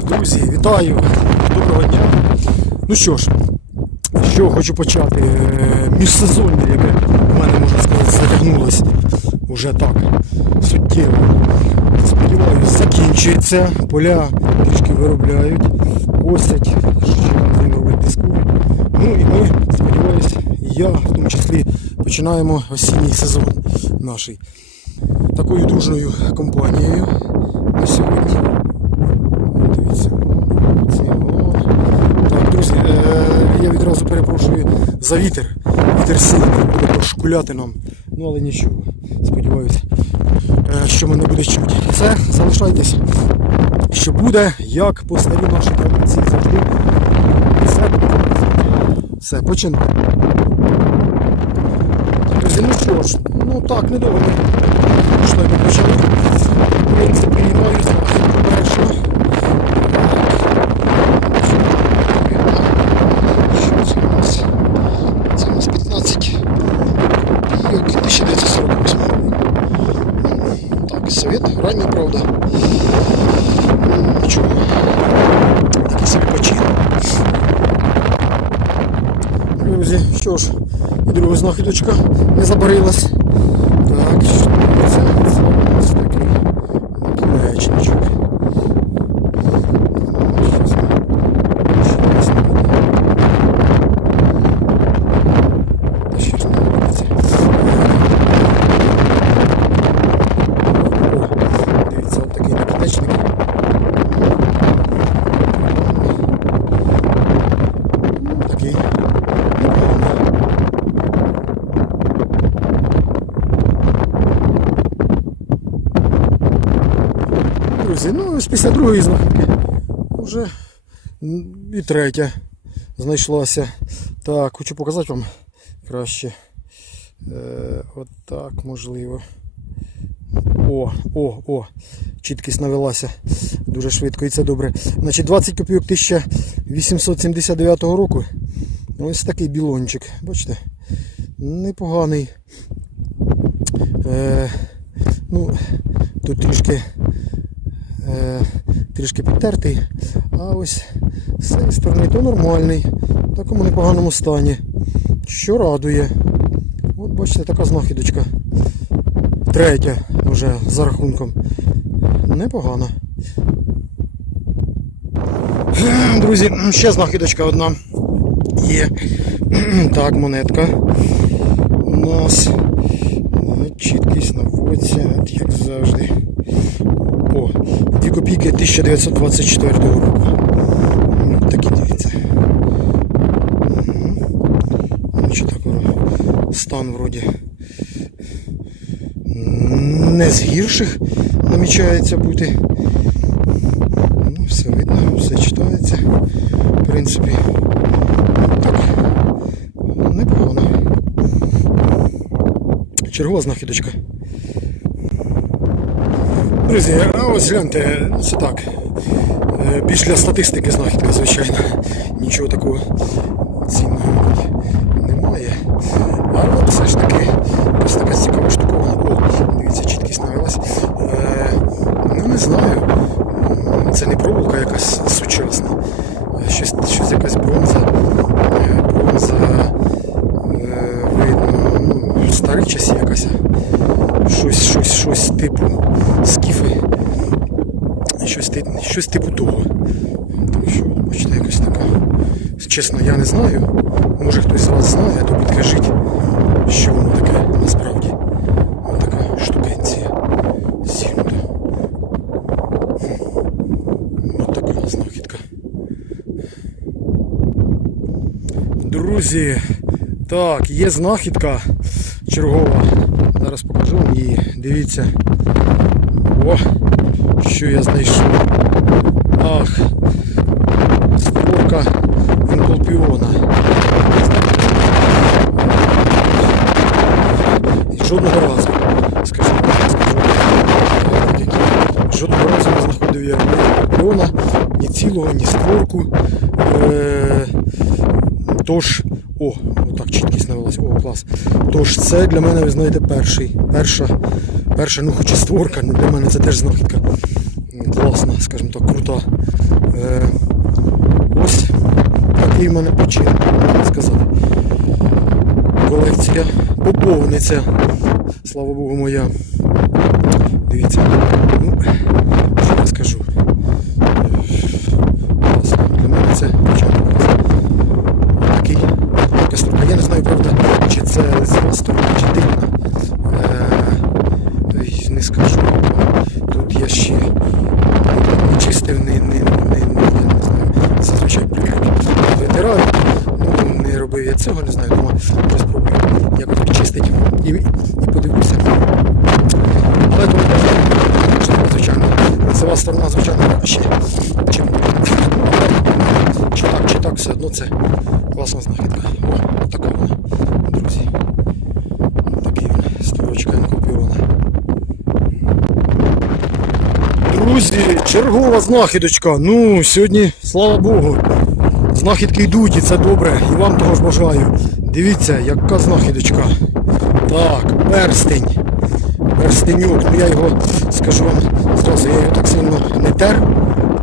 Так, друзі, вітаю! Доброго дня. Ну що ж, що хочу почати. Е, Міжсезоння, яке в мене, можна сказати, затягнулось уже так суттєво. Сподіваюсь, закінчується. Поля трішки виробляють, косять, один робить диску. Ну і ми, сподіваюсь, я в тому числі починаємо осінній сезон наш. Такою дружною компанією на сьогодні. Дивіться. Це, о. Так, друзі, е, я відразу перепрошую за вітер. Вітер сильний, буде пошкуляти нам. Ну але нічого. Сподіваюся, е, що мене буде чути. Все, залишайтесь. Що буде, як по старій нашій традиції завжди. Все. Все, починаємо. Друзі, ну що ж, ну так, недовго що ми почали. В принципі, маю захід обережно. Що це у нас? Це у нас 15 копійок 1948 року. Так, совет, рання правда. Ну, Нічого. Такий собі почин. Друзі, що ж, і друга знахідочка не забарилась. Так, це? Це у нас такий накінечничок. Щось ми- щось не видно. Та щось не видиться. О, дивіться, от такий накінечник. Такий непоганий. Друзі, ну ось після другої знахідки вже і третя знайшлася. Так, хочу показати вам краще. Е, от так, можливо. О, о, о, чіткість навелася дуже швидко і це добре. Значить, 20 копійок 1879 року. Ось такий білончик, бачите? Непоганий. Е, ну, тут трішки, трішки підтертий, а ось з цієї сторони то нормальний, в такому непоганому стані. Що радує. От бачите, така знахідочка. Третя вже за рахунком. Непогано. Друзі, ще знахідочка одна є. Так, монетка. У нас ну, чіткість наводиться, от як завжди. О, 2 копійки 1924 року. Ну, Такі дивіться. Значить, так воно стан вроді не з гірших намічається бути. Ну, все видно, все читається. В принципі, так, непогано. Чергова знахідочка. Друзі, а ось гляньте, це так. Е, Більш для статистики знахідка, звичайно. Нічого такого цінного немає. Але все ж таки ось така цікава штуковина. О, дивіться, чіткість навелась. Е, ну не знаю. М, Це не проволока якась сучасна. Е, Щось, щось якась бронза. Е, Бронза. Е, видно, ну, старі часи якась. Щось, щось, щось типу скіфи. Щось, щось типу того. Так що, бачите, якось така. Чесно, я не знаю. Може хтось з вас знає, то підкажіть, що воно таке насправді. Ось така штукенція. Зігнута. Ось така знахідка. Друзі, так, є знахідка чергова. Зараз покажу її. Дивіться. О, що я знайшов. Ах, створка інколпіона. Жодного разу, скажімо, скажу, жодного разу не знаходив я ні інколпіона, ні цілого, ні створку. Е, тож, о, чіткість о. Тож це для мене, ви знаєте, перший, перша, перша, ну хоч і створка, ну для мене це теж знахідка. Класна, скажімо так, крута. Е, ось такий в мене почин, можна сказати. Колекція поповниться. Слава Богу, моя. Дивіться. Ну, що я скажу. Клас. Для мене це початок. Такий кастрюля. Я не знаю, правда, чи це з сторона, чи дивна. Е, не скажу. Тут я ще не чистив, не, не, не, не, я знаю. Зазвичай витираю. Ну, не робив я цього, не знаю, тому вже спробую якось почистити і, і подивлюся. Але тут, звичайно, лицева сторона, звичайно, краще, чим чи так, чи так, все одно це класна знахідка. О, така вона, друзі. Такий він, створочка інкопірована. Друзі, чергова знахідочка. Ну, сьогодні, слава Богу, знахідки йдуть і це добре. І вам того ж бажаю. Дивіться, яка знахідочка. Так, перстень. Перстенюк. Ну я його скажу вам зразу, я його так сильно не тер,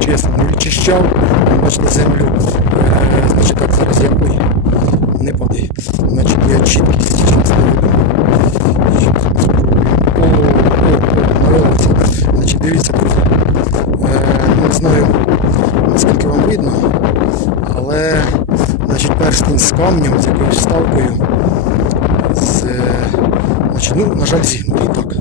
чесно, не відчищав. Бачите, землю. Е, значить так, зараз я ой, не падай. Значить, я чіткість зараз наведу. О, о, о, навелося. Значить, дивіться, друзі. Е, не знаю, наскільки вам видно, але значить, перстень з камнем, з якоюсь вставкою. З, е, значить, ну, на жаль, зігнутий. Так.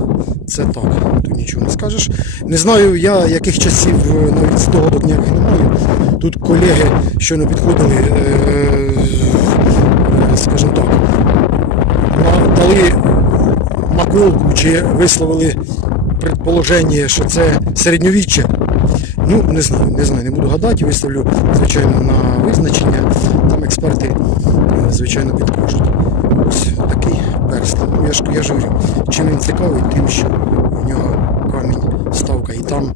Це так, тут нічого не скажеш. Не знаю я яких часів е, навіть здогадок ніяких не. Тут колеги, що не підходили, е, скажімо так, дали наколку чи висловили предположення, що це середньовіччя. Ну, не знаю, не знаю, не буду гадати, виставлю, звичайно, на визначення. Там експерти, е, звичайно, підкажуть. Ось такий перстень. Ну, я ж, я ж говорю, чим він цікавий, тим, що в нього камінь ставка. І там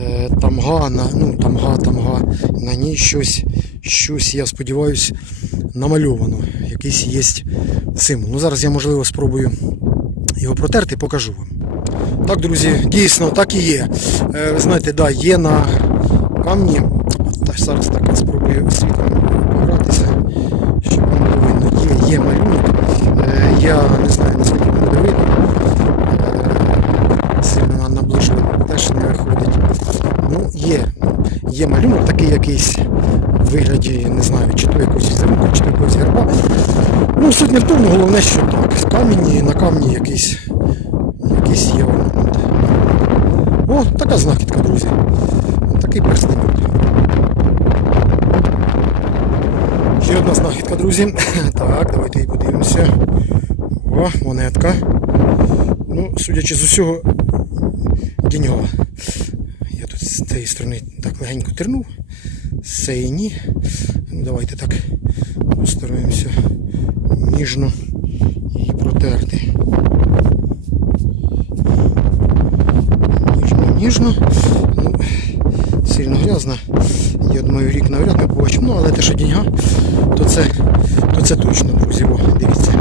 е, тамга, на, ну, тамга, тамга, на ній щось, щось, я сподіваюся, намальовано. Якийсь є символ. Ну, зараз я, можливо, спробую його протерти і покажу вам. Так, друзі, дійсно, так і є. Е, ви знаєте, да, є на камні. Та зараз так я спробую світлом погратися, щоб вам було видно. Є, є малюнок. Е, я не знаю, наскільки буде видно. Е, сильно наближувати теж не виходить. Ну, є. Є малюнок такий якийсь в вигляді, не знаю, чи то якогось візерунку, чи то якогось герба. Ну, суть не в тому, головне, що так. Камінь, на камні якийсь якийсь є. Така знахідка, друзі. Такий перстень. Ще одна знахідка, друзі. Так, давайте її подивимося. О, монетка. Ну, судячи з усього, діньова. Я тут з цієї сторони так легенько тернув. З ні. Ну, давайте так постараємося ніжно її протерти. Ніжно. Ну, сильно грязно. Я думаю, рік навряд ми побачимо. Ну, але те, що діньга, то це, то це точно, друзі. О, дивіться.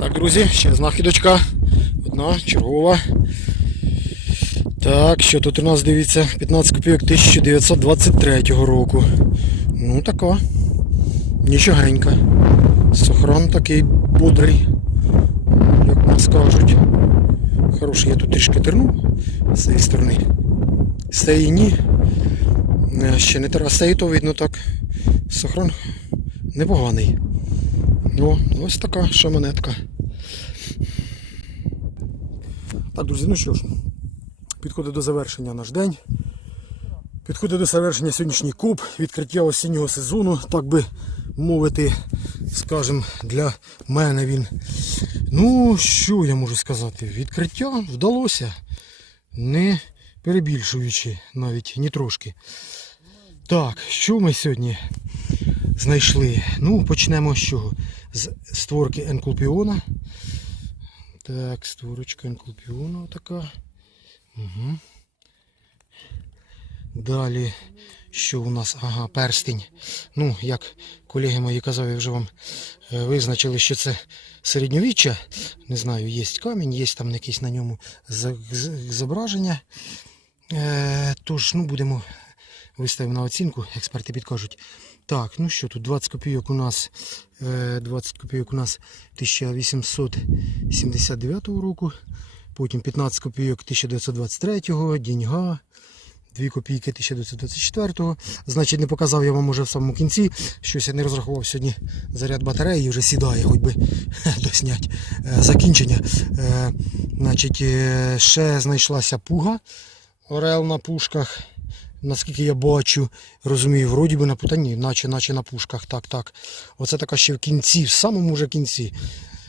Так, друзі, ще знахідочка. Одна, чергова. Так, що тут у нас дивіться? 15 копійок 1923 року. Ну така. Нічогенька. Сохран такий бодрий, як нам скажуть. Хороший, я тут трішки тернув з цієї сторони. З цієї ні. Е, Ще не тера, з то видно так. Сохран непоганий. Ну, ось така ще монетка. Так, друзі, ну що ж. Підходить до завершення наш день. Підходить до завершення сьогоднішній куб, відкриття осіннього сезону, так би мовити, скажімо, для мене він. Ну, що я можу сказати? Відкриття вдалося, не перебільшуючи навіть ні трошки. Так, що ми сьогодні знайшли? Ну, почнемо з чого? З створки енкулпіона. Так, створочка енкулпіона така. Угу. Далі що у нас ага, перстень. Ну, як колеги мої казав, я вже вам е, визначили, що це середньовіччя. Не знаю, є камінь, є там якесь на ньому зображення. Е, тож, ну, будемо виставимо на оцінку, експерти підкажуть. Так, ну що тут 20 копійок у нас е, 20 копійок у нас 1879 року. Потім 15 копійок 1923-го, деньга, 2 копійки 1924-го. Значить, не показав я вам уже в самому кінці. Щось я не розрахував сьогодні заряд батареї, вже сідає, хоч би доснять е, закінчення. Е, Значить, е, ще знайшлася пуга. Орел на пушках. Наскільки я бачу, розумію, вроді би на путані, наче, наче на пушках. Так, так. Оце така ще в кінці, в самому вже кінці.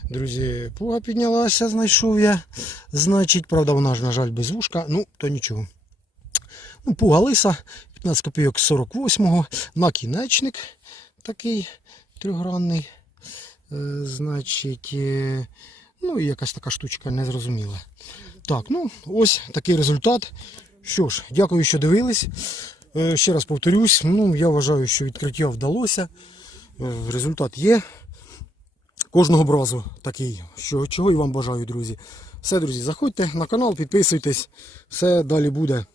Друзі, пуга піднялася, знайшов я. Значить, правда, вона ж, на жаль, без вушка. Ну, то нічого. Ну, пуга лиса, 15 копійок 48-го. Накінечник такий трьохгранний. Е, значить, е, ну і якась така штучка незрозуміла. Так, ну ось такий результат. Що ж, дякую, що дивились. Е, Ще раз повторюсь, ну я вважаю, що відкриття вдалося. Результат є. Кожного бразу такий, що, чого і вам бажаю, друзі. Все, друзі, заходьте на канал, підписуйтесь. Все далі буде.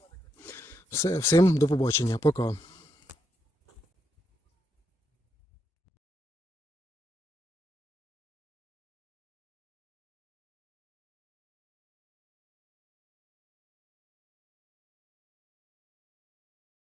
Все, всім до побачення. Пока.